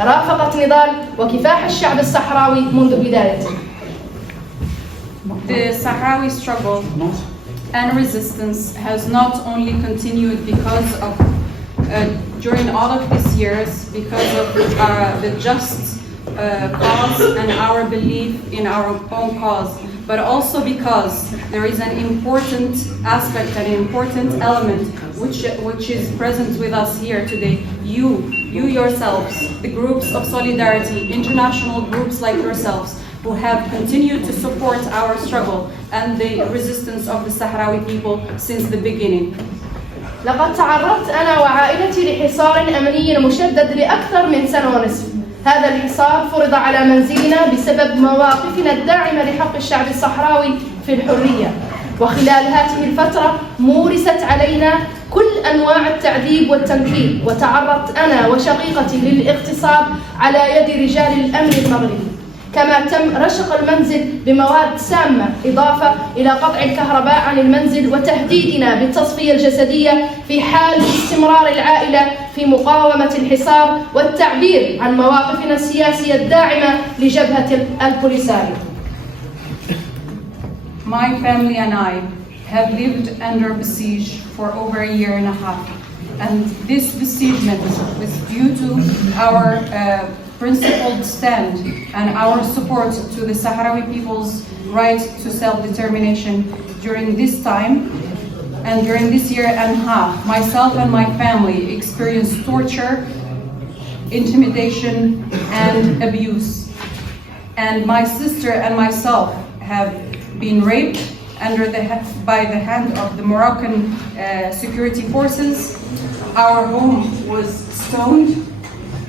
رافقت نضال وكفاح الشعب الصحراوي منذ بدايته. The Sahrawi struggle and resistance has not only continued because of during all of these years because of the just cause and our belief in our own cause, but also because there is an important aspect, an important element which is present with us here today. You yourselves, the groups of solidarity, international groups like yourselves, who have continued to support our struggle and the resistance of the Sahrawi people since the beginning. لقد تعرضت أنا وعائلتي لحصار أمني مشدد لأكثر من سنة ونصف. هذا الحصار فرض على منزلنا بسبب مواقفنا الداعمة لحق الشعب الصحراوي في الحرية، وخلال هذه الفترة مورست علينا كل أنواع التعذيب والتنكيل، وتعرضت أنا وشقيقتي للاغتصاب على يد رجال الأمن المغربي، كما تم رشق المنزل بمواد سامة، إضافة إلى قطع الكهرباء عن المنزل وتهديدنا بالتصفية الجسدية في حال استمرار العائلة في مقاومة الحصار والتعبير عن مواقفنا السياسية الداعمة لجبهة البوليساريو. My family and I have lived under besiege for over a year and a half, and this besiegement was due to our principled stand and our support to the Sahrawi people's right to self-determination. During this time and during this year and a half, myself and my family experienced torture, intimidation, and abuse. And my sister and myself have been raped by the hand of the Moroccan security forces. Our home was stoned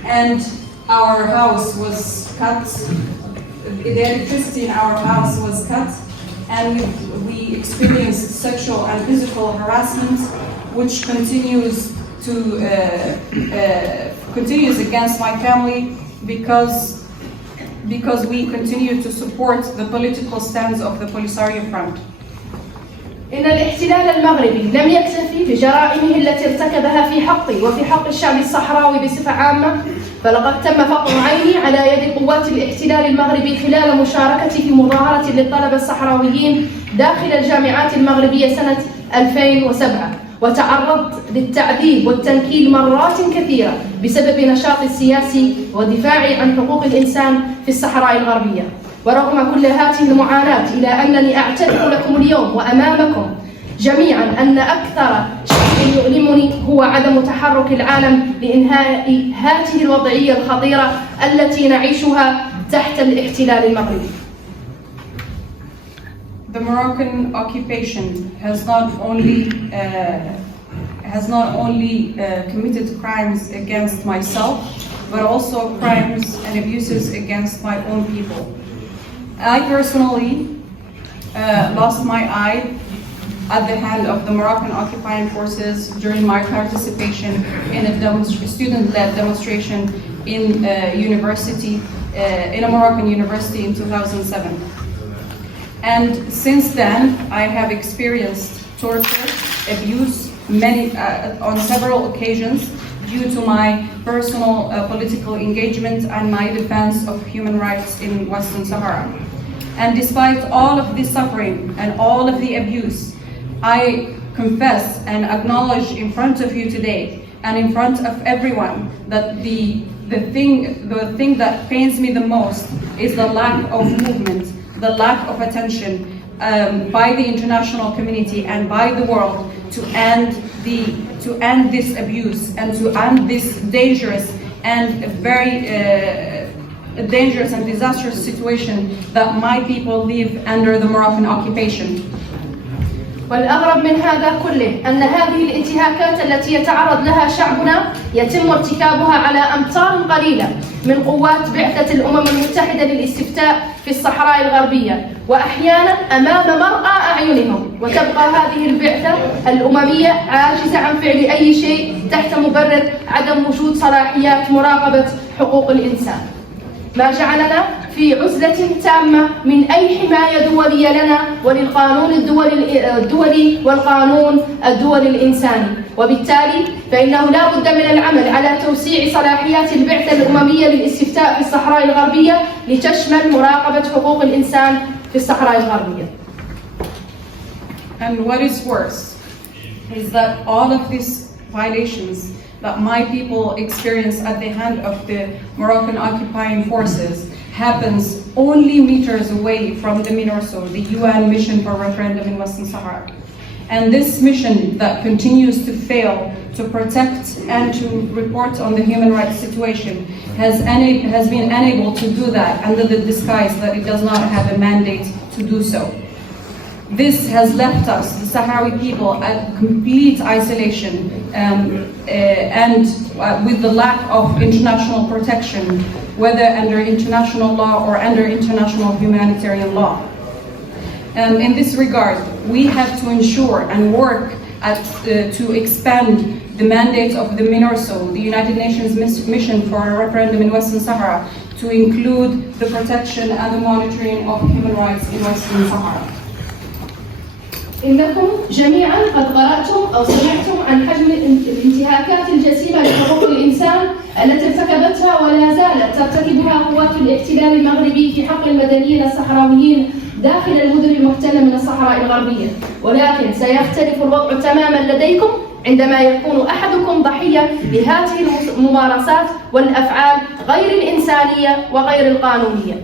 and our house was cut. The electricity in our house was cut, and we experienced sexual and physical harassment, which continues against my family because we continue to support the political stance of the Polisario Front. إن الاحتلال المغربي لم يكتفي بجرائمه التي ارتكبها في حقي وفي حق الشعب الصحراوي بصفة عامة، فلقد تم فقع عيني على يد قوات الاحتلال المغربي خلال مشاركتي في مظاهرة للطلبة الصحراويين داخل الجامعات المغربية سنة 2007، وتعرضت للتعذيب والتنكيل مرات كثيرة بسبب نشاطي السياسي ودفاعي عن حقوق الإنسان في الصحراء الغربية. ورغم كل هذه المعاناة إلى أنني أعترف لكم اليوم وأمامكم جميعا أن أكثر شيء يؤلمني هو عدم تحرك العالم لإنهاء هذه الوضعية الخطيرة التي نعيشها تحت الاحتلال المغربي. The Moroccan occupation has not only committed crimes against myself, but also crimes and abuses against my own people. I personally lost my eye at the hand of the Moroccan occupying forces during my participation in a student-led demonstration in a Moroccan university in 2007. And since then, I have experienced torture, abuse, on several occasions due to my personal political engagement and my defense of human rights in Western Sahara. And despite all of this suffering and all of the abuse, I confess and acknowledge in front of you today and in front of everyone that the thing that pains me the most is the lack of movement, the lack of attention by the international community and by the world to end this abuse and to end this dangerous and very dangerous and disastrous situation that my people live under the Moroccan occupation. والأغرب من هذا كله أن هذه الانتهاكات التي يتعرض لها شعبنا يتم ارتكابها على أمتار قليلة من قوات بعثة الأمم المتحدة للاستفتاء في الصحراء الغربية، وأحيانا أمام مرأى أعينهم، وتبقى هذه البعثة الأممية عاجزة عن فعل أي شيء تحت مبرر عدم وجود صلاحيات مراقبة حقوق الإنسان، ما جعلنا في عزلة تامة من أي حماية دولية لنا وللقانون الدولي والقانون الدولي الإنساني. وبالتالي فإنه لا بد من العمل على توسيع صلاحيات البعثة الأممية للاستفتاء في الصحراء الغربية لتشمل مراقبة حقوق الإنسان في الصحراء الغربية. And what is worse is that all of these violations that my people experience at the hand of the Moroccan occupying forces happens only meters away from the MINURSO, the UN mission for referendum in Western Sahara. And this mission that continues to fail to protect and to report on the human rights situation has been unable to do that under the disguise that it does not have a mandate to do so. This has left us, the Sahrawi people, at complete isolation and with the lack of international protection, whether under international law or under international humanitarian law. In this regard, we have to ensure and work to expand the mandate of the MINURSO, the United Nations mission for a referendum in Western Sahara, to include the protection and the monitoring of human rights in Western Sahara. إنكم جميعا قد قرأتم أو سمعتم عن حجم الانتهاكات الجسيمة لحقوق الإنسان التي ارتكبتها ولا زالت ترتكبها قوات الاحتلال المغربي في حق المدنيين الصحراويين داخل المدن المحتلة من الصحراء الغربية، ولكن سيختلف الوضع تماما لديكم عندما يكون أحدكم ضحية لهذه الممارسات والأفعال غير الإنسانية وغير القانونية.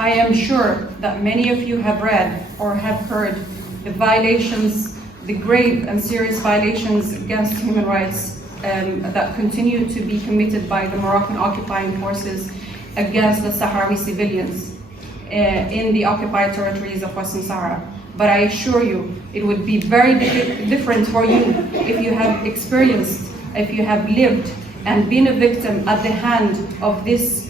I am sure that many of you have read or have heard the violations, the grave and serious violations against human rights that continue to be committed by the Moroccan occupying forces against the Sahrawi civilians in the occupied territories of Western Sahara. But I assure you, it would be very different for you if you have experienced, if you have lived and been a victim at the hand of these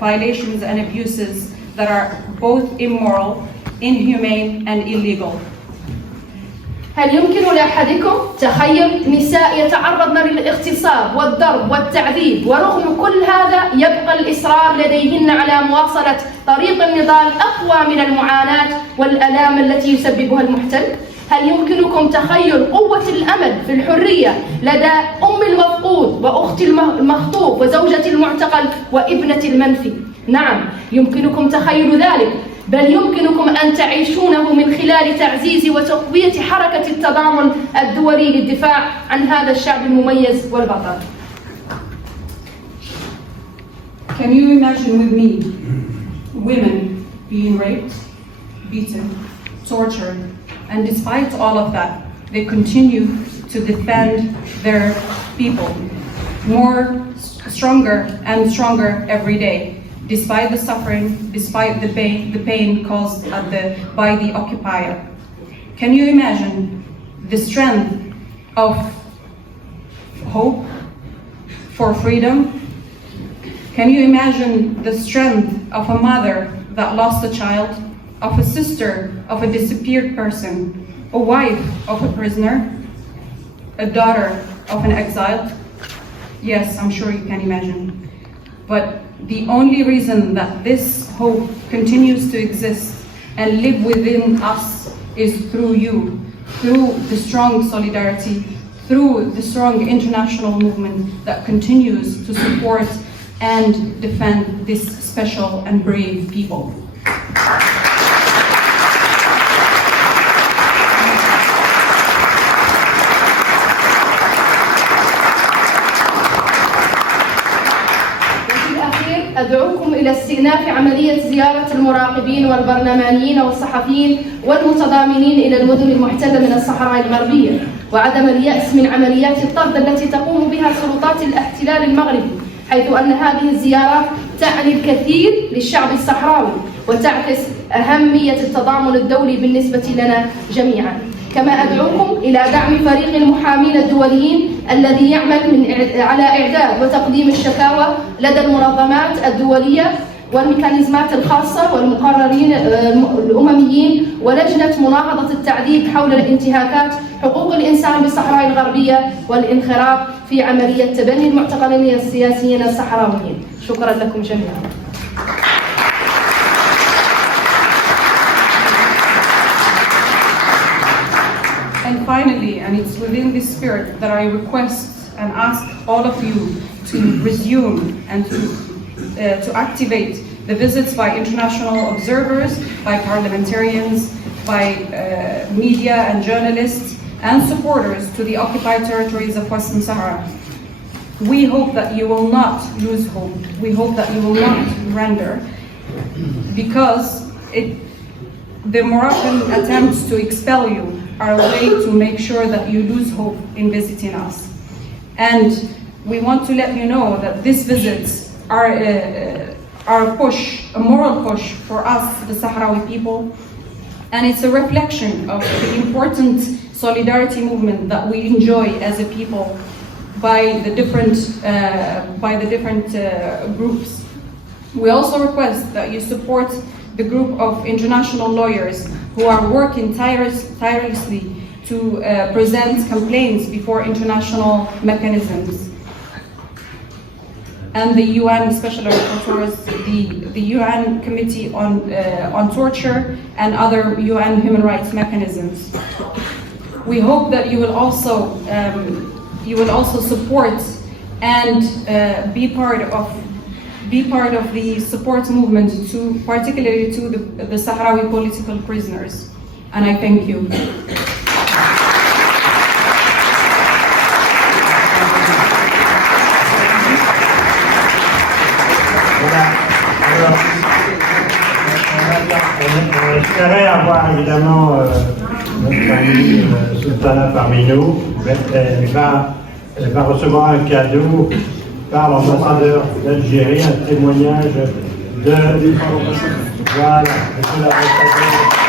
violations and abuses that are both immoral, inhumane and illegal. هل يمكن لأحدكم تخيل نساء يتعرضن للاغتصاب والضرب والتعذيب ورغم كل هذا يبقى الإصرار لديهن على مواصلة طريق النضال أقوى من المعاناة والآلام التي يسببها المحتل؟ هل يمكنكم تخيل قوة الأمل في الحرية لدى أم المفقود وأخت المخطوف وزوجة المعتقل وابنة المنفي؟ نعم، يمكنكم تخيل ذلك، بل يمكنكم أن تعيشونه من خلال تعزيز وتقوية حركة التضامن الدولي للدفاع عن هذا الشعب المميز والبطل. Can you imagine with me women being raped, beaten, tortured, and despite all of that, they continue to defend their people stronger and stronger every day, despite the suffering, despite the pain caused by the occupier? Can you imagine the strength of hope for freedom? Can you imagine the strength of a mother that lost a child, of a sister of a disappeared person, a wife of a prisoner, a daughter of an exiled? Yes, I'm sure you can imagine. But the only reason that this hope continues to exist and live within us is through you, through the strong solidarity, through the strong international movement that continues to support and defend this special and brave people. أدعوكم إلى استئناف عملية زيارة المراقبين والبرلمانيين والصحفيين والمتضامنين إلى المدن المحتلة من الصحراء الغربية، وعدم اليأس من عمليات الطرد التي تقوم بها سلطات الاحتلال المغربي، حيث أن هذه الزيارات تعني الكثير للشعب الصحراوي وتعكس أهمية التضامن الدولي بالنسبة لنا جميعا. كما أدعوكم إلى دعم فريق المحامين الدوليين الذي يعمل على إعداد وتقديم الشكاوى لدى المنظمات الدولية والميكانيزمات الخاصة والمقررين الأمميين ولجنة مناهضة التعذيب حول الانتهاكات حقوق الإنسان بالصحراء الغربية والانخراط في عملية تبني المعتقلين السياسيين الصحراويين. شكرا لكم جميعا. And finally, and it's within this spirit that I request and ask all of you to resume and to activate the visits by international observers, by parliamentarians, by media and journalists and supporters to the occupied territories of Western Sahara. We hope that you will not lose hope. We hope that you will not surrender, because the Moroccan attempts to expel you are a way to make sure that you lose hope in visiting us. And we want to let you know that these visits are a push, a moral push for us, the Sahrawi people, and it's a reflection of the important solidarity movement that we enjoy as a people by the different groups. We also request that you support the group of international lawyers who are working tirelessly to present complaints before international mechanisms. And the UN Special Rapporteurs, the UN Committee on Torture and other UN human rights mechanisms. We hope that you will also support and be part of the support movement particularly to the Sahrawi political prisoners. And I thank you. On espérait avoir évidemment notre amie Sultana parmi nous. Elle va recevoir un cadeau par l'ambassadeur d'Algérie, un témoignage de... Voilà, monsieur l'ambassadeur.